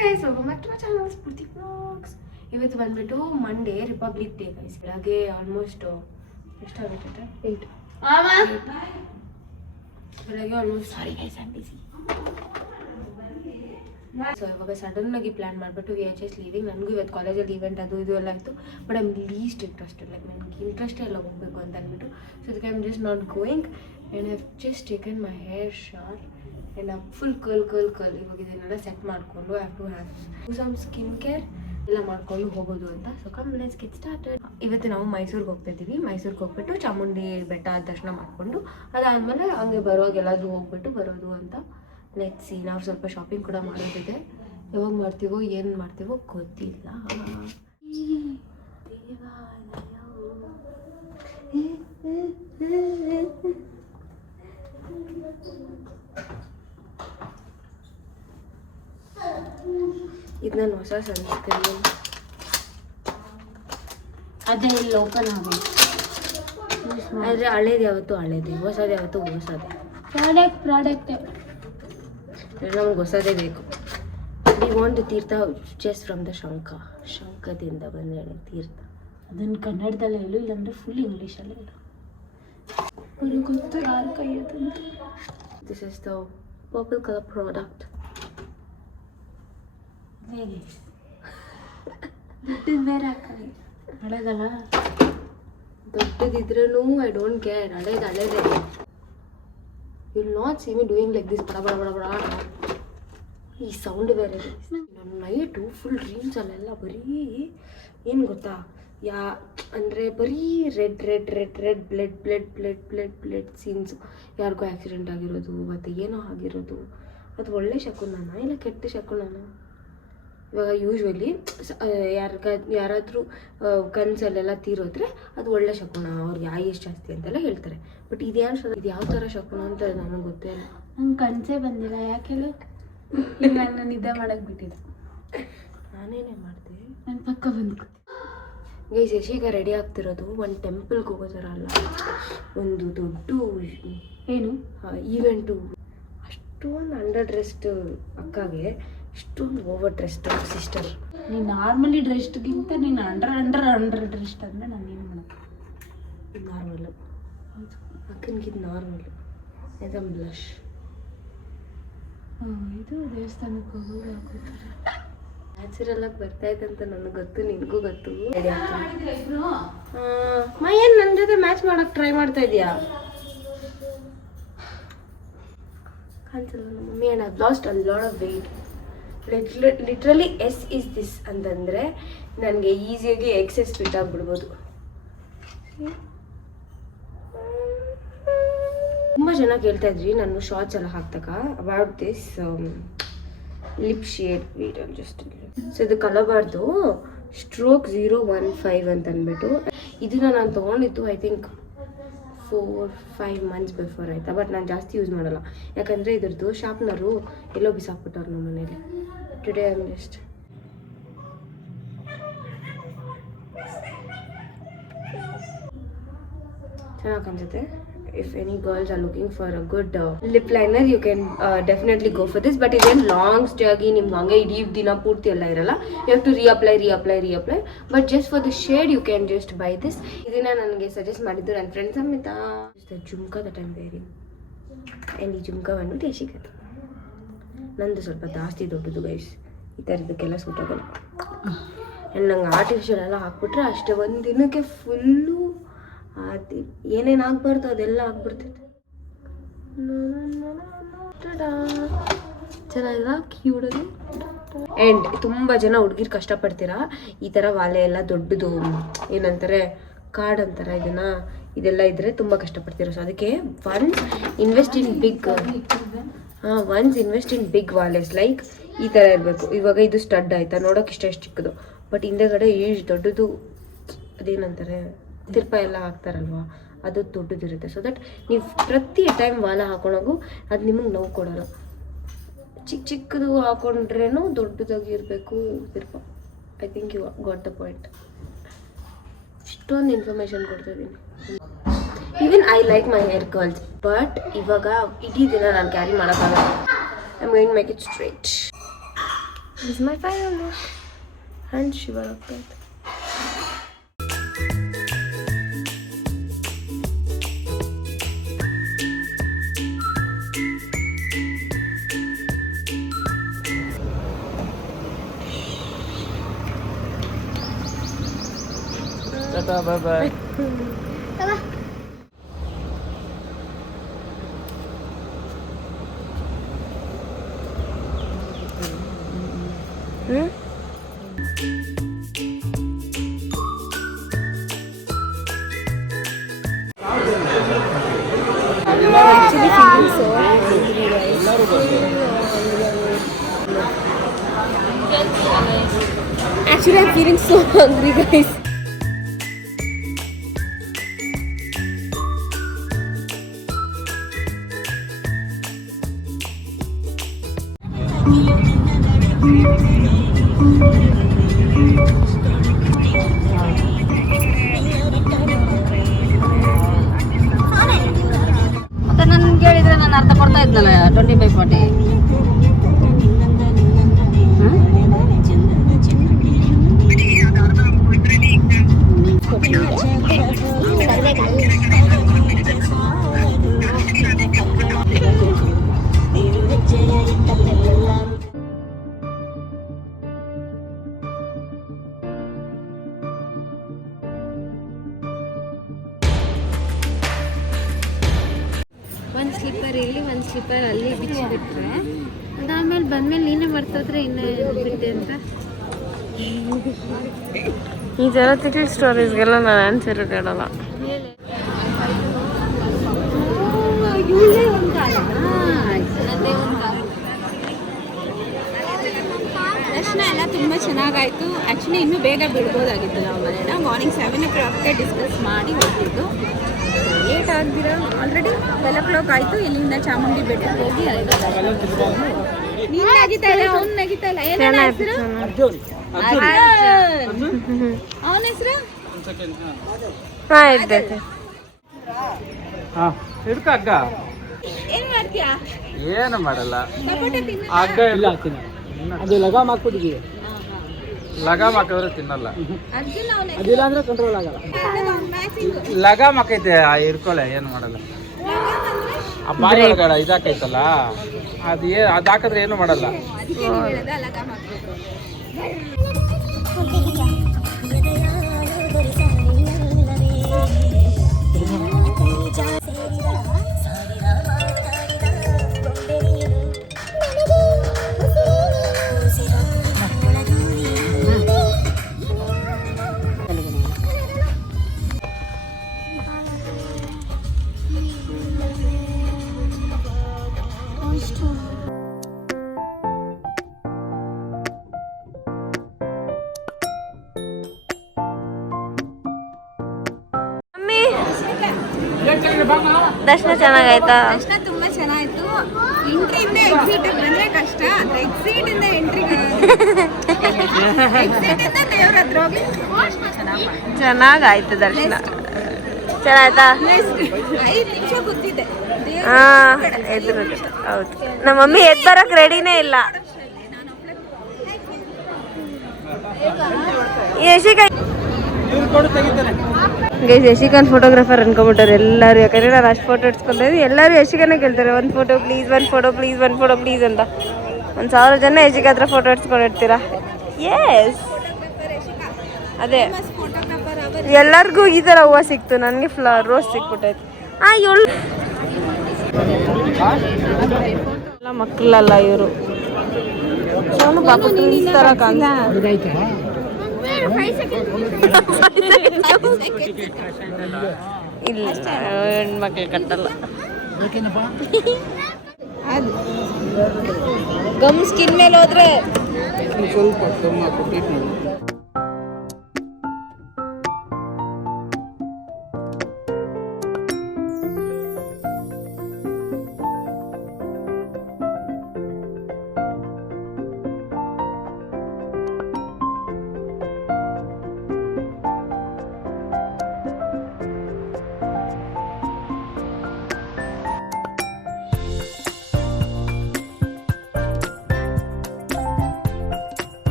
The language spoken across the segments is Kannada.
Guys, welcome back to my channel Spoorthi vlogs. ಇವತ್ತು ಬಂದ್ಬಿಟ್ಟು ಮಂಡೇ, ರಿಪಬ್ಲಿಕ್ ಡೇ ಗೈಸ್. ಬೆಳಗ್ಗೆ ಆಲ್ಮೋಸ್ಟ್ ಎಷ್ಟಾಗುತ್ತೆ? 8 ಬೆಳಗ್ಗೆ almost. Sorry guys, I am busy. So ಇವಾಗ ಸಡನ್ ಆಗಿ ಪ್ಲಾನ್ ಮಾಡಿಬಿಟ್ಟು ವಿ ಆರ್ ಜಸ್ಟ್ ಲೀವಿಂಗ್. ನನಗೂ ಇವತ್ತು ಕಾಲೇಜಲ್ಲಿ ಈವೆಂಟ್ ಅದು ಇದು ಎಲ್ಲ ಆಯಿತು. But I am least interested, like ನನಗೆ ಇಂಟ್ರೆಸ್ಟೇ ಎಲ್ಲ ಹೋಗಬೇಕು ಅಂತ ಅಂದ್ಬಿಟ್ಟು. ಸೊ ಅದಕ್ಕೆ I am just not going and I have just taken my hair short and full curl ಇವಾಗ ಇದನ್ನೆಲ್ಲ ಸೆಟ್ ಮಾಡಿಕೊಂಡು I have to have some skin care ಎಲ್ಲ ಮಾಡಿಕೊಂಡು ಹೋಗೋದು ಅಂತ. So come let's get started. ಇವತ್ತು ನಾವು ಮೈಸೂರಿಗೆ ಹೋಗ್ತಿದ್ದೀವಿ. ಮೈಸೂರಿಗೆ ಹೋಗ್ಬಿಟ್ಟು ಚಾಮುಂಡಿ ಬೆಟ್ಟ ದರ್ಶನ ಮಾಡಿಕೊಂಡು ಅದಾದಮೇಲೆ ಹಂಗೆ ಬರುವಾಗ ಎಲ್ಲಾದರೂ ಹೋಗ್ಬಿಟ್ಟು ಬರೋದು ಅಂತ. Let's see. ನಾವು ಸ್ವಲ್ಪ ಶಾಪಿಂಗ್ ಕೂಡ ಮಾಡೋದಿದೆ. ಯಾವಾಗ ಮಾಡ್ತೀವೋ ಏನು ಮಾಡ್ತೀವೋ ಗೊತ್ತಿಲ್ಲ. ಇದು ನನ್ನ ಹೊಸ ಸನ್ಸ್ಕ್ರೀನ್. ಅದೇ ಇಲ್ಲಿ ಓಪನ್ ಆಗೋದು. ಆದರೆ ಹಳೇದು ಯಾವತ್ತು ಹಳೇದೆ, ಹೊಸದು ಯಾವತ್ತು ಹೊಸದೆ. ಪ್ರಾಡಕ್ಟ್ ನಮ್ಗೆ ಹೊಸದೇ ಬೇಕು. We want teertha just from the ಶಂಖದಿಂದ ಬಂದರೆ ತೀರ್ಥ. ಅದನ್ನು ಕನ್ನಡದಲ್ಲೇ ಹೇಳು, ಇಲ್ಲಾಂದರೆ ಫುಲ್ ಇಂಗ್ಲೀಷಲ್ಲೇ ಹೇಳು. ಅವ್ರಿಗೆ ಗೊತ್ತು ಯಾರು ಕೈ ಅದಂತ. This is the purple colour product. ದುಡ್ಡಿನ ಬೇರೆ ಹಾಕಿ ಹಳೆದಲ್ಲ, ದೊಡ್ಡದಿದ್ರೂ ಐ ಡೋಂಟ್ ಕೇರ್. ಹಳೇದೇ. You will not see me doing like this. ಬಡ ಬಡ ಬಡ ಬಡ. ಈ ಸೌಂಡ್ ಬೇರೆ. ನನ್ನ ನೈಟು ಫುಲ್ ಡ್ರೀಮ್ಸಲ್ಲೆಲ್ಲ ಬರೀ ಏನು ಗೊತ್ತಾ, ಅಂದರೆ ಬರೀ ರೆಡ್ ಬ್ಲಡ್ ಸೀನ್ಸು. ಯಾರಿಗೋ ಆ್ಯಕ್ಸಿಡೆಂಟ್ ಆಗಿರೋದು, ಮತ್ತು ಏನೋ ಆಗಿರೋದು. ಅದು ಒಳ್ಳೆ ಶಕುನನ ಇಲ್ಲ ಕೆಟ್ಟ ಶಕುನನ? ಇವಾಗ ಯೂಶ್ವಲಿ ಯಾರಾದರೂ ಕನಸಲ್ಲೆಲ್ಲ ತೀರೋದ್ರೆ ಅದು ಒಳ್ಳೆ ಶಕುನ, ಅವ್ರಿಗೆ ಆಯುಷ್ ಜಾಸ್ತಿ ಅಂತೆಲ್ಲ ಹೇಳ್ತಾರೆ. ಬಟ್ ಇದು ಯಾವ ಥರ ಶಕುನ ಅಂತ ನನಗೆ ಗೊತ್ತೇ ಇಲ್ಲ. ನಂಗೆ ಕನಸೇ ಬಂದಿಲ್ಲ. ಯಾಕೆ ಹೇಳು? ನಾನು ನಿದ್ದೆ ಮಾಡಕ್ಕೆ ಬಿಟ್ಟಿದ್ದೆ. ನಾನೇನೇ ಮಾಡಿದೆ? ನನ್ನ ಪಕ್ಕ ಬಂದು ಗೈಸ್, ಈಗ ರೆಡಿ ಆಗ್ತಿರೋದು ಒಂದು ಟೆಂಪಲ್ಗೆ ಹೋಗೋ ಥರ ಅಲ್ಲ, ಒಂದು ದೊಡ್ಡ ಏನು ಈವೆಂಟು. ಅಷ್ಟೊಂದು ಅಂಡರ್ ಡ್ರೆಸ್ಡ್ ಅಕ್ಕಗೆ ಇಷ್ಟೊಂದು ಓವರ್ ಡ್ರೆಸ್ಡ್ ಸಿಸ್ಟರ್. ನೀನು ನಾರ್ಮಲಿ ಡ್ರೆಸ್ಡ್ಗಿಂತ ನೀನು ಅಂಡರ್ ಡ್ರೆಸ್ಡ್ ಅಂದರೆ ನಾನು ಏನು ಮಾಡೋದು? ನಾರ್ಮಲು ಅಕ್ಕನಿಗಿದ್ದು ನಾರ್ಮಲು. ಇದು ಬ್ಲಷ್. ಇದು ದೇವಸ್ಥಾನಕ್ಕೆ ಹೋಗೋದು ಹಾಕೋತಾರೆ. ನ್ಯಾಚುರಲ್ ಆಗಿ ಬರ್ತಾಯಿತ್ತು ಅಂತ ನನಗೆ ಗೊತ್ತು, ನಿನಗೂ ಗೊತ್ತು. ಏನು ನನ್ನ ಜೊತೆ ಮ್ಯಾಚ್ ಮಾಡೋಕ್ಕೆ ಟ್ರೈ ಮಾಡ್ತಾ ಇದೀಯಾ? ಕಾಣಿಸಲ್ಲ mummy. And I lost a lot of weight. Literally yes is this ಅಂತಂದರೆ ನನಗೆ ಈಸಿಯಾಗಿ ಎಕ್ಸೆಸ್ ಫಿಟ್ ಆಗಿಬಿಡ್ಬೋದು. ತುಂಬ ಜನ ಕೇಳ್ತಾ ಇದ್ರಿ ನಾನು ಶಾರ್ಟ್ಸ್ ಎಲ್ಲ ಹಾಕ್ತಕ್ಕ about this lip shade. Just so ಇದು ಕಲಬಾರ್ದು ಸ್ಟ್ರೋಕ್ 015 ಅಂತ ಅಂದ್ಬಿಟ್ಟು. ಇದನ್ನ ನಾನು ತೊಗೊಂಡಿದ್ದು ಐ ಥಿಂಕ್ 4-5 months ಬಿಫೋರ್ ಆಯಿತಾ. ಬಟ್ ನಾನು ಜಾಸ್ತಿ ಯೂಸ್ ಮಾಡಲ್ಲ, ಯಾಕಂದರೆ ಇದ್ರದ್ದು ಶಾರ್ಪ್ನರು ಎಲ್ಲೋ ಬಿಸಾಕ್ಬಿಟ್ಟವ್ರು ನಮ್ಮ ಮನೇಲಿ. ಟುಡೇ ಐ ಆಮ್ ಜಸ್ಟ್ ಚೆನ್ನಾಗಿ ಕಾಣಿಸುತ್ತೆ. If any girls are looking for a good lip liner, you can definitely go for this. But ಇದೇನು ಲಾಂಗ್ ಸ್ಟೇ ಆಗಿ ನಿಮ್ಗೆ ಹಂಗೆ ಇಡೀ ದಿನ ಪೂರ್ತಿ ಎಲ್ಲ ಇರಲ್ಲ. You have to reapply. But just for the shade you can just buy this. ಇದನ್ನ ನನಗೆ ಸಜೆಸ್ಟ್ ಮಾಡಿದ್ದು ನನ್ನ ಫ್ರೆಂಡ್ ಸಮೇತ. The jhumka that I'm wearing. And ಈ ಜುಮ್ಕಾ ಬಂದ್ಬಿಟ್ಟು ಯಶಿಕತ್ತು. ನಂದು ಸ್ವಲ್ಪ ಜಾಸ್ತಿ ದೊಡ್ಡದು ಗೈಸ್, ಈ ಥರದಕ್ಕೆಲ್ಲ ಸೂಟ್ ಆಗೋಲ್ಲ. ಆ್ಯಂಡ್ ನಂಗೆ ಆರ್ಟಿಫಿಷಿಯಲ್ ಎಲ್ಲ ಹಾಕ್ಬಿಟ್ರೆ ಅಷ್ಟೇ ಒಂದು ದಿನಕ್ಕೆ ಫುಲ್ಲು ಏನೇನು ಆಗ್ಬಾರ್ದು ಅದೆಲ್ಲ ಆಗ್ಬಿಡ್ತೈತೆ. ಚೆನ್ನಾಗಿಲ್ಲ ಕ್ಯೂಡದು. ಆ್ಯಂಡ್ ತುಂಬ ಜನ ಹುಡುಗಿರು ಕಷ್ಟಪಡ್ತೀರಾ ಈ ಥರ ವಾಲೆ ಎಲ್ಲ ದೊಡ್ಡದು ಏನಂತಾರೆ ಕಾರ್ಡ್ ಅಂತಾರೆ ಇದೆಲ್ಲ ಇದ್ದರೆ ತುಂಬ ಕಷ್ಟಪಡ್ತೀರಾ. ಸೊ ಅದಕ್ಕೆ once invest in big wallets like ಈ ಥರ ಇರಬೇಕು. ಇವಾಗ ಇದು ಸ್ಟಡ್ ಆಯಿತಾ, ನೋಡೋಕೆ ಇಷ್ಟ ಚಿಕ್ಕದು, ಬಟ್ ಹಿಂದೆಗಡೆ ಈಜು ದೊಡ್ಡದು. ಅದೇನಂತಾರೆ ತಿರ್ಪ ಎಲ್ಲ ಹಾಕ್ತಾರಲ್ವ, ಅದು ದೊಡ್ಡದಿರುತ್ತೆ. ಸೊ ದಟ್ ನೀವು ಪ್ರತಿ ಟೈಮ್ ವಾಲ ಹಾಕೊಂಡೋಗು ಅದು ನಿಮಗೆ ನೋವು ಕೊಡೋಲ್ಲ. ಚಿಕ್ಕದು ಹಾಕೊಂಡ್ರೇನು ದೊಡ್ಡದಾಗಿ ಇರಬೇಕು ತಿರ್ಪ. I think you got the point. ಇಷ್ಟೊಂದು ಇನ್ಫಾರ್ಮೇಷನ್ ಕೊಡ್ತಾಯಿದ್ದೀನಿ. Even I like my hair curls, but ಇವಾಗ ಇಡೀ ದಿನ ನಾನು ಕ್ಯಾರಿ ಮಾಡೋಕ್ಕಾಗಲ್ಲ. I am going make it straight. This is my final look. And shiver ಆಗ್ತಾ ಇತ್ತು. Tata, bye bye. Actually feeling so hungry, guys. Actually, I'm feeling so hungry, guys. ಮತ್ತೆ ನನ್ಗೆ ಹೇಳಿದ್ರೆ ನಾನು ಅರ್ಥ ಕೊಡ್ತಾ ಇದ್ನಲ್ಲ 20/40. ಒಂದು ಸ್ಲಿಪ್ಪರ್ ಇಲ್ಲಿ ಒಂದು ಸ್ಲಿಪ್ಪರ್ ಅಲ್ಲಿ ಬಿಚ್ಚಿಬಿಟ್ರೆ ಅದಾದ್ಮೇಲೆ ಬಂದ್ಮೇಲೆ ನೀನೇ ಬರ್ತೋದ್ರೆ ಇನ್ನೇ ಬಿಟ್ಟೆ ಅಂತ. ಈ ಜೆರಾಟಿಕಲ್ ಸ್ಟೋರೀಸ್ಗೆಲ್ಲ ನಾನು ಆನ್ಸರ್ ಇಡಲ್ಲ. ದರ್ಶನ ಎಲ್ಲ ತುಂಬ ಚೆನ್ನಾಗಾಯಿತು. ಆ್ಯಕ್ಚುಲಿ ಇನ್ನೂ ಬೇಗ ಬಿಡ್ಬೋದಾಗಿತ್ತು ನಾವು ಮನೇನ. ಮಾರ್ನಿಂಗ್ 7 o'clockಗೆ ಡಿಸ್ಕಸ್ ಮಾಡಿ ಹೋಗಿದ್ದು. ಲೇಟ್ ಆಗ್ದಿರ ಆಲ್ರೆಡಿ 12 o'clock ಆಯಿತು. ಇಲ್ಲಿಂದ ಚಾಮುಂಡಿ ಬೆಟ್ಟಕ್ಕೆ ಹೋಗಿ ನೀನು ನಗಿತಾ ಇಲ್ಲ, ಅವ್ನು ನಗಿತಾ ಇಲ್ಲ. ಏನೇನ ಹೆಸರು? ಅವನ ಹೆಸರು ಹಿಡ್ಕ ಏನು ಮಾಡ್ತೀಯಾ? ಏನು ಮಾಡಲ್ಲ. ಸಪೋಟ ತಿನ್ನು. ಹಗ್ಗ ಇಲ್ಲ ಅದು ಲಗಾಮ್ ಹಾಕ್ಬಿಟ್ಟಿದ್ದೀವಿ. ಲಗಾಮ್ ಹಾಕಿದ್ರೆ ತಿನ್ನಲ್ಲ. ಅರ್ಜುನ್ ಅವನ ಅದಿಲ್ಲ ಅಂದ್ರೆ ಕಂಟ್ರೋಲ್ ಆಗಲ್ಲ. ಲಗಾಮ್ ಹಾಕೈತೆ ಹಿಡ್ಕೊಳೆ ಏನು ಮಾಡಲ್ಲ. ಆ ಬಾಯಿ ಒಳಗಡೆ ಇದಾಕೈತಲ್ಲ ಅದು ಅದು ಹಾಕಿದ್ರೆ ಏನು ಮಾಡಲ್ಲ. ದರ್ಶನ ಚೆನ್ನಾಗಾಯ್ತಾ? ದರ್ಶನ ತುಂಬ ಚೆನ್ನಾಗಿತ್ತು. ಎಂಟ್ರಿಯಿಂದ ಎಕ್ಸಿಟ್ ಬಂದರೆ ಕಷ್ಟ. ಎಕ್ಸಿಟ್ ಇಂದ ಎಂಟ್ರಿ ಎಕ್ಸಿಟ್ ಇಂದ ದೇವ್ರ ಹತ್ರ ಹೋಗಿ ಚೆನ್ನಾಗಾಯ್ತು ದರ್ಶನ. ಚೆನ್ನಾಯ್ತಾ? 5 ನಿಮಿಷ ಕೂತಿದ್ದೆ. ಹಾಂ ಎದ್ರು. ಹೌದು, ನಮ್ಮ ಮಮ್ಮಿ ಎದ್ದು ಬರೋಕೆ ರೆಡಿನೇ ಇಲ್ಲ. ಯಶಿಕಾಯ್ ಗೈಸ್, ಯಶಿಕಾನ್ ಫೋಟೋಗ್ರಾಫರ್ ಅನ್ಕೊಂಬಿಟ್ಟಾರೆ ಎಲ್ಲರೂ. ಯಾಕಂದರೆ ನಾನು ಅಷ್ಟು ಫೋಟೋ ಇಡ್ಸ್ಕೊಂತ ಇದ್ದೀನಿ. ಎಲ್ಲರೂ ಯಶಿಕಾನೇ ಕೇಳ್ತಾರೆ, ಒಂದು ಫೋಟೋ ಪ್ಲೀಸ್, ಒಂದು ಫೋಟೋ ಪ್ಲೀಸ್, ಒಂದು ಫೋಟೋ ಪ್ಲೀಸ್ ಅಂತ. 1000 ಜನ ಯಶಿಕಾ ಹತ್ರ ಫೋಟೋ ಇಡ್ಸ್ಕೊಂಡಿರ್ತೀರಾ. ಎಸ್, ಅದೇ ಎಲ್ಲರಿಗೂ ಈ ಥರ ಹೂವು ಸಿಕ್ತು. ನನಗೆ ರೋಸ್ ಸಿಕ್ಬಿಟ್ಟೈತೆ. ಎಲ್ಲ ಮಕ್ಕಳಲ್ಲ ಇವರು. ಸೋನು ಪಾಪ ಟ್ವಿನ್ಸ್ ಥರ ಕಾಣಿಸ್ತಾರೆ. ಇಲ್ಲ, ಹೆಣ್ಮಕ್ಳು ಕಟ್ಟಲ್ಲ. ಗಮ್ ಸ್ಕಿನ್ ಮೇಲೆ ಹೋದ್ರೆ ಸ್ವಲ್ಪ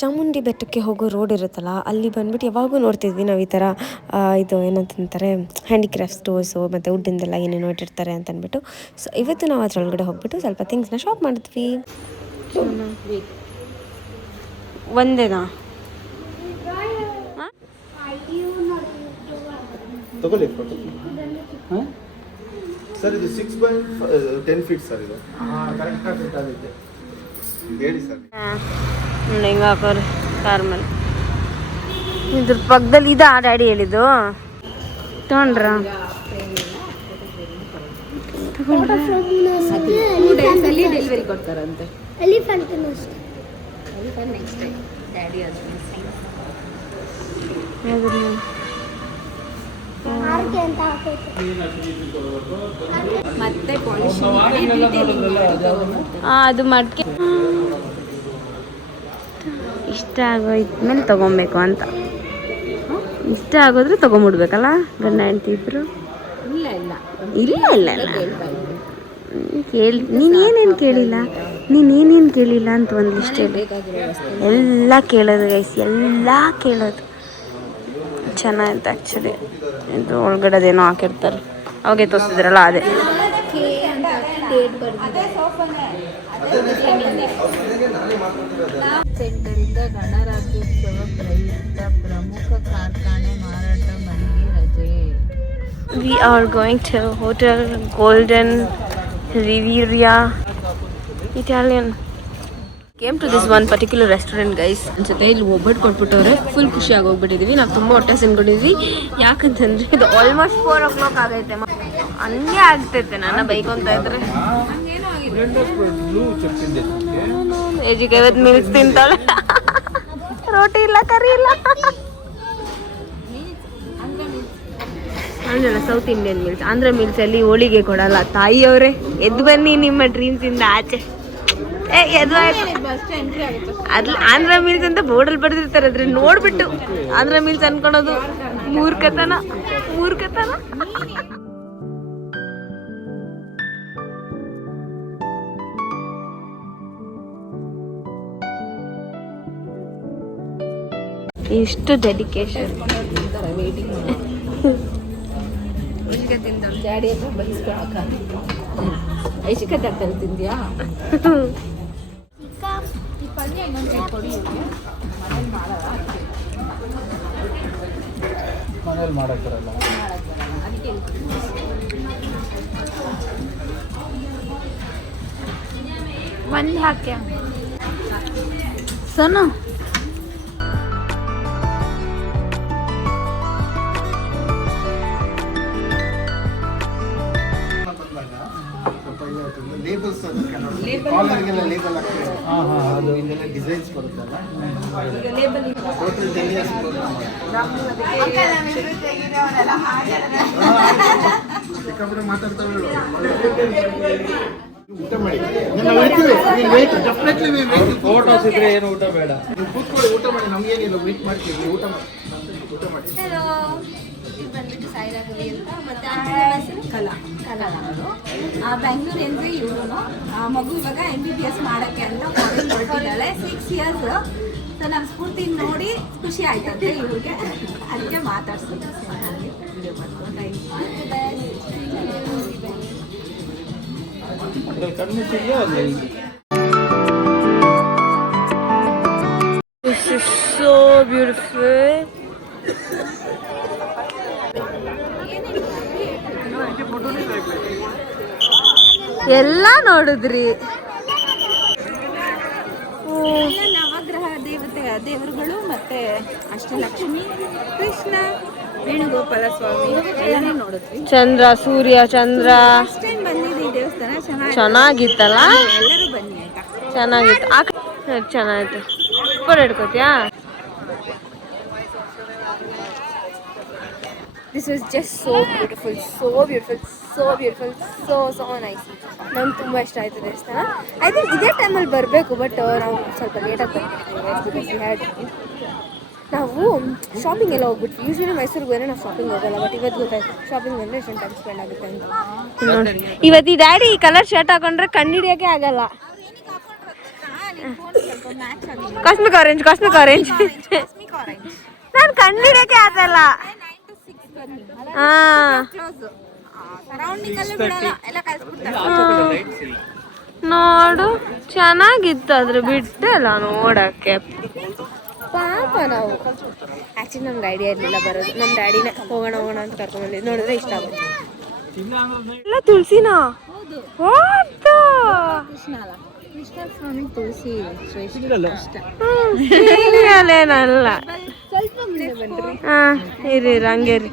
ಚಾಮುಂಡಿ ಬೆಟ್ಟಕ್ಕೆ ಹೋಗೋ ರೋಡ್ ಇರುತ್ತಲ್ಲ, ಅಲ್ಲಿ ಬಂದ್ಬಿಟ್ಟು ಯಾವಾಗೂ ನೋಡ್ತಿದ್ವಿ ನಾವು ಈ ಥರ ಇದು ಏನಂತಂತಾರೆ ಹ್ಯಾಂಡಿಕ್ರಾಫ್ಟ್ ಸ್ಟೋರ್ಸು ಮತ್ತು ವುಡ್ಡಿಂದೆಲ್ಲ ಏನೇನೋ ಇಟ್ಟಿರ್ತಾರೆ ಅಂತ ಅಂದ್ಬಿಟ್ಟು. ಸೊ ಇವತ್ತು ನಾವು ಅದರೊಳಗಡೆ ಹೋಗ್ಬಿಟ್ಟು ಸ್ವಲ್ಪ ಥಿಂಗ್ಸ್ನ ಶಾಪ್ ಮಾಡಿದ್ವಿ. ಒಂದೇನಾ ತಗೊಳ್ಳಿ ಫೋಟೋ ಸರ್. ಇದು 6 by 10 feet ಸರ್. ಇದು ಕರೆಕ್ಟಾಗಿ ಫಿಟ್ ಆಗುತ್ತೆ ಹೇಳಿ ಸರ್. ಹಿಂಗೆ ಹಾಕೋರು ಕಾರ್ ಮೇಲೆ. ಇದ್ರ ಪಕ್ಕದಲ್ಲಿ ಇದಾ ಡ್ಯಾಡಿ ಹೇಳಿದ್ದು ತೊಗೊಂಡ್ರ? ಡೆಲಿವರಿ ಕೊಡ್ತಾರಂತೆ. ಮತ್ತೆ ಅದು ಮಡ್ಕೆ ಇಷ್ಟ ಆಗೋಯ್ತು ತಗೊಬೇಕು ಅಂತ. ಇಷ್ಟ ಆಗೋದ್ರೆ ತಗೊಂಬಿಡ್ಬೇಕಲ್ಲ ಗಂಡ ಹೆಂಡತಿ ಇಬ್ರು. ಇಲ್ಲ ಇಲ್ಲ ಇಲ್ಲ ಇಲ್ಲ ಇಲ್ಲ ಕೇಳಿ ನೀನೇನೇನು ಕೇಳಿಲ್ಲ, ನೀನೇನೇನು ಕೇಳಿಲ್ಲ ಅಂತ ಒಂದು ಲಿಸ್ಟ್ ಹೇಳಿ. ಎಲ್ಲ ಕೇಳೋದು ಗೈಸ್, ಎಲ್ಲ ಕೇಳೋದು ಚೆನ್ನಾಗಿತ್ತು ಆ್ಯಕ್ಚುಲಿ. ಇದು ಒಳಗಡೆದೇನೋ ಹಾಕಿರ್ತಾರೆ, ಅವಾಗೆ ತೋರಿಸಿದ್ರಲ್ಲ ಅದೇ. ಸೆಂಟರಿಂದ ಗಣರಾಜ್ಯೋತ್ಸವ ಪ್ರಯುಕ್ತ ಪ್ರಮುಖ ಕಾರ್ಖಾನೆ ಮಾರಾಟ ಮಳಿಗೆ ರಜೆ. We are going to Hotel Golden Riviera Italian. Came to this one particular restaurant guys. ಅನ್ಸುತ್ತೆ ಇಲ್ಲಿ ಒಬ್ಬಟ್ಟು ಕೊಟ್ಬಿಟ್ಟವ್ರೆ. ಫುಲ್ ಖುಷಿಯಾಗಿ ಹೋಗ್ಬಿಟ್ಟಿದ್ವಿ. ನಾವು ತುಂಬ ಹೊಟ್ಟೆ ಸಿನ್ಕೊಂಡಿದ್ವಿ. ಯಾಕಂತಂದರೆ ಇದು ಆಲ್ಮೋಸ್ಟ್ 4 o'clock ಆಗೈತೆ. ಹಂಗೆ ಆಗ್ತೈತೆ ನನ್ನ ಬೈಕೊಂತ ಇದ್ರೆ. ಏಜಿಗೆ 50 ಮಿಲ್ಸ್ ತಿಂತಾಳೆ. ರೋಟಿ ಇಲ್ಲ, ಕರಿ ಇಲ್ಲ. ಅಂದ್ರಲ್ಲ ಸೌತ್ ಇಂಡಿಯನ್ ಮೀಲ್ಸ್, ಆಂಧ್ರ ಮೀಲ್ಸಲ್ಲಿ ಹೋಳಿಗೆ ಕೊಡಲ್ಲ. ತಾಯಿಯವರೇ ಎದ್ದು ಬನ್ನಿ ನಿಮ್ಮ ಡ್ರೀಮ್ಸಿಂದ ಆಚೆ. ಎದ್ದು ಅದ್ರಲ್ಲಿ ಆಂಧ್ರ ಮೀಲ್ಸ್ ಅಂತ ಬೋರ್ಡಲ್ಲಿ ಬರೆದಿರ್ತಾರೆ. ಅದ್ರ ನೋಡ್ಬಿಟ್ಟು ಆಂಧ್ರ ಮೀಲ್ಸ್ ಅನ್ಕೊಳೋದು ಮೂರ್ಖತನ. ಇಷ್ಟು ಡೆಡಿಕೇಶನ್. ಡ್ಯಾಡಿ ಹತ್ರ ಬೈಸ್ಕೊಳಕ ಐಶಿಕ ತಟ್ಟಲ್ಲಿ ತಿಂದ್ಯಾ? ಈ ಪಲ್ಯ ಇನ್ನೊಂದು ಕೊಡಿ. ಮನೇಲಿ ಮಾಡಕ್ಕಿರಲ್ಲ. ಒಂದು ಹಾಕ್ಯ ಸೋನು. ಲೇಬಲ್ಸ್ ಕಾಲರ್ಗೆಲ್ಲ ಲೇಬಲ್ ಹಾಕ್ತಾರೆ. ಅದು ಇದೆಲ್ಲ ಡಿಸೈನ್ಸ್ ಬರುತ್ತಲ್ಲ. ಟೋಟಲ್ ಡೆಲಿಯರ್ಸ್ ಮಾತಾಡ್ತಾವೆ. ಊಟ ಮಾಡಿ ಫೋಟೋಸ್ ಇದ್ರೆ ಏನು ಊಟ ಬೇಡ. ಕೂತ್ಕೊಳ್ಳಿ, ಊಟ ಮಾಡಿ. ನಮ್ಗೇನಿಲ್ಲ, ವೇಟ್ ಮಾಡ್ತೀವಿ. ಊಟ ಮಾಡಿ. ಬಂದ್ಬಿಟ್ಟು ಸಾಯಿರಾಗುಲಿ ಅಂತ. ಮತ್ತೆ ಹೆಸರು ಕಲಾ ಅವರು ಬೆಂಗಳೂರು ಏನ್ರಿ. ಇವರು ಮಗು ಇವಾಗ MBBS ಮಾಡೋಕ್ಕೆ ಅಂತ ಫಾರಿನ್ ಹೊರಟಿದ್ದಾಳೆ. 6 years. ಸೊ ನಮ್ಮ ಸ್ಫೂರ್ತಿ ನೋಡಿ ಖುಷಿ ಆಯ್ತಂತೆ ಇವ್ರಿಗೆ, ಅದಕ್ಕೆ ಮಾತಾಡ್ಸಿದ್ರು. ವಿಡಿಯೋ ಮಾಡ್ಕೊಂಡು This is so beautiful. ಎಲ್ಲ ನೋಡಿದ್ರಿ. ನವಗ್ರಹ ದೇವರುಗಳು ಮತ್ತೆ ಅಷ್ಟಲಕ್ಷ್ಮಿ, ಕೃಷ್ಣ, ವೇಣುಗೋಪಾಲ ಸ್ವಾಮಿ ಎಲ್ಲಾನು ನೋಡಿದ್ವಿ. ಚಂದ್ರ, ಸೂರ್ಯ, ಚಂದ್ರ. ಫಸ್ಟ್ ಟೈಮ್ ಬಂದಿದ್ದು ಈ ದೇವಸ್ಥಾನ. ಚೆನ್ನಾಗಿತ್ತಲ್ಲ? ಎಲ್ಲರೂ ಬನ್ನಿ ಆಯ್ತಾ. ಚೆನ್ನಾಗಿತ್ತು. ಚೆನ್ನಾಗಿತ್ತು. Photo ಹಿಡ್ಕೋತಿಯಾ? This was just so beautiful, so nice. ನಂಗೆ ತುಂಬ ಇಷ್ಟ ಆಯಿತು ದೇವಸ್ಥಾನ. ಐ ಥಿಂಕ್ ಇದೇ ಟೈಮಲ್ಲಿ ಬರಬೇಕು, ಬಟ್ ನಾವು ಸ್ವಲ್ಪ ಲೇಟಾಗಿ ಬಂದ್ಬಿಟ್ಟಿದ್ವಿ. ನಾವು ಶಾಪಿಂಗ್ ಎಲ್ಲ ಹೋಗ್ಬಿಟ್ವಿ. ಯೂಶ್ವಲಿ ಮೈಸೂರಿಗೆ ಬಂದರೆ ನಾವು ಶಾಪಿಂಗ್ ಹೋಗಲ್ಲ, ಬಟ್ ಇವತ್ತು ಗೊತ್ತಾಯ್ತು ಶಾಪಿಂಗ್ ಬಂದರೆ ಎಷ್ಟೊಂದು ಟೈಮ್ ಸ್ಪೆಂಡ್ ಆಗುತ್ತೆ ಅಂತ. ಇವತ್ತು ಈ ಡ್ಯಾಡಿ ಈ ಕಲರ್ ಶರ್ಟ್ ಹಾಕೊಂಡ್ರೆ ಕಂಡು ಹಿಡಿಯೋಕ್ಕೆ ಆಗಲ್ಲ. ಮ್ಯಾಚ್ ಆಗಿದೆ ಕಾಸ್ಮಿಕ್ ಆರೆಂಜ್ ನಾನು ಕಂಡಿಡಕ್ಕೆ ಆಗಲ್ಲ. ಸರೌಂಡಿಂಗ್ ಅಲ್ಲೂ ಬಿಡಲ್ಲ, ಎಲ್ಲ ಕಳ್ಸ್ಬಿಡ್ತಾರೆ. ನೋಡು ಚೆನ್ನಾಗಿತ್ತು ಆದ್ರೆ ಬಿಟ್ಟಲ್ಲ ನೋಡಕ್ಕೆ. ಪಾಪ ನಾವು ಆಕ್ಚುಲಿ ನಮ್ಗೆ ಐಡಿಯಾ ಇರಲಿಲ್ಲ ಬರೋದು. ನಮ್ಮ ಡ್ಯಾಡಿನೇ ಹೋಗೋಣ ಅಂತ ಕರ್ಕೊಂಡ್ ಬಂದಿದ್ದು. ನೋಡಿದ್ರೆ ಇಷ್ಟ ಆಗುತ್ತೆ ಎಲ್ಲ. ತುಳಸಿನಾ? ಕೃಷ್ಣ ಸ್ವಾಮಿ ತುಳಸಿ ಅಲ್ಲೇನಲ್ಲ. ಸ್ವಲ್ಪ ಮುಂದೆ ಬನ್ರಿ. ಇರಿ ಹಂಗೆ ರೀ.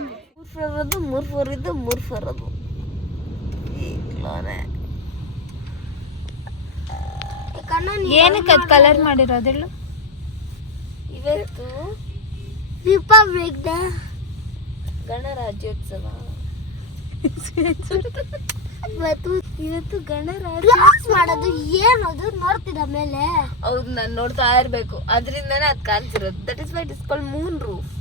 ಏನಕ್ಕೆ ಅದು ಕಲರ್ ಮಾಡಿರೋದಿಲ್ಲ? ಇವತ್ತು ರಿಪಬ್ಲಿಕ್ ಡೇ, ಗಣರಾಜ್ಯೋತ್ಸವ. ಇವತ್ತು ಗಣರಾಜ್ಯೋತ್ಸವ ಮಾಡೋದು ಏನದು ನೋಡ್ತಿದ್ದ ಮೇಲೆ. ಹೌದು, ನಾನು ನೋಡ್ತಾ ಇರ್ಬೇಕು, ಅದರಿಂದನೇ ಅದು ಕಾಣಿಸಿರೋದು. That is why it is called moon roof.